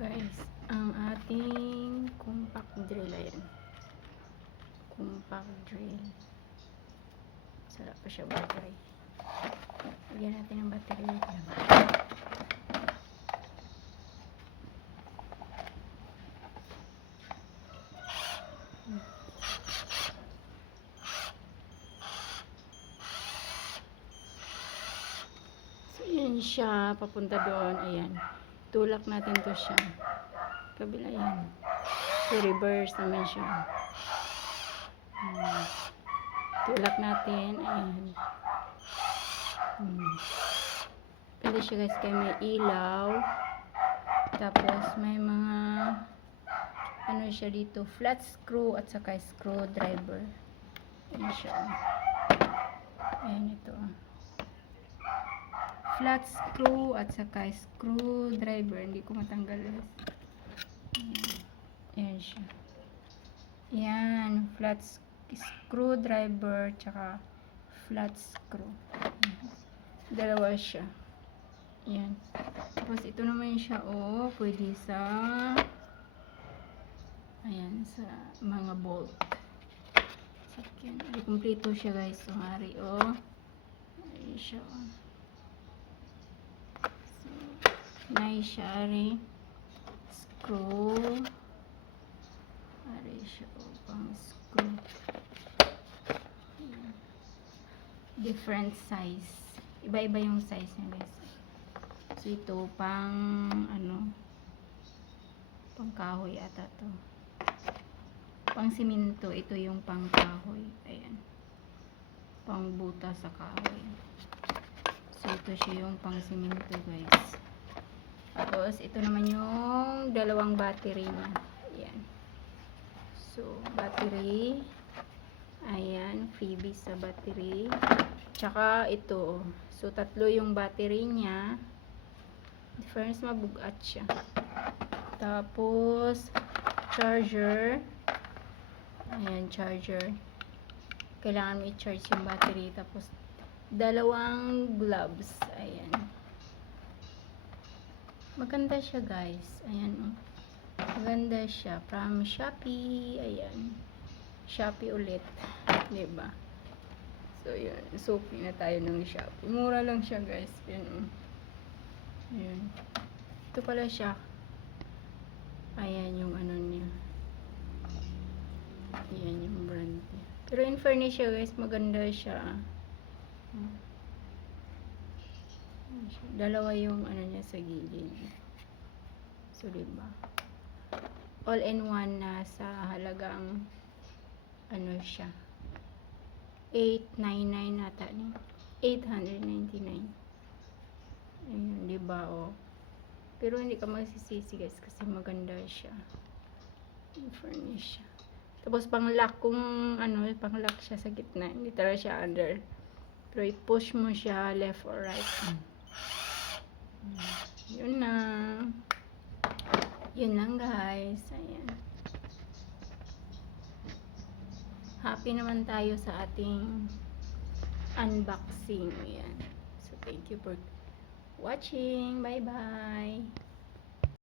Guys, ang ating compact drill, ayan. Compact drill. Sarap pa siya battery. Lagyan natin ng battery. Wait lang. So, yan siya. Papunta doon. Ayan. Tulak natin to siya. Kabila yan. So, reverse naman siya. Tulak natin. Ayan. Pwede siya guys kaya may ilaw. Tapos may mga ano siya dito. Flat screw at saka screwdriver. Ayan siya. Ayan ito. Flat screw at saka screwdriver. Hindi ko matanggal guys. Ayan siya. Ayan. Flat screwdriver tsaka flat screw. Dalawa siya. Ayan. Tapos ito naman siya pwede sa ayan, sa mga bolt. Sakyan. Ay, kumpleto siya guys. So, hari ayan siya So, nice siya hari. Screw. Hari siya pang screw. Ayan. Different size. Iba-iba yung size niya guys. So, ito pang pang kahoy ata to. Pang simento, ito yung pang kahoy. Ayan. Pang buta sa kahoy. So, ito siya yung pang simento guys. Tapos, ito naman yung dalawang battery niya. Ayan. So, battery. Ayan, freebies sa battery. Tsaka ito. So, tatlo yung battery niya. Difference, mabugat siya. Tapos, charger. Ayan, charger. Kailangan mo i-charge yung battery. Tapos, dalawang gloves. Ayan. Maganda siya, guys. Ayan, maganda siya. From Shopee. Ayan. Shopee ulit. Diba? So, yun. Sophie na tayo ng Shopee. Mura lang siya, guys. Ayan. Ayan. Ito pala siya. Ayan yung ano niya. Ayan yung brand niya. Pero in fairness siya, guys. Maganda siya. Dalawa yung ano niya sa gilid. So, diba? All in one na sa halagang ano siya. 899 nata ni. 899. Ayun, diba Pero hindi ka magsisisi guys kasi maganda siya. Furnish siya. Tapos pang-lock kung pang-lock siya sa gitna. Hindi talaga siya under. Pero i-push mo siya left or right. Yun na. Yun lang guys. Ayan. Happy naman tayo sa ating unboxing. Ayan. So, thank you for watching. Bye-bye.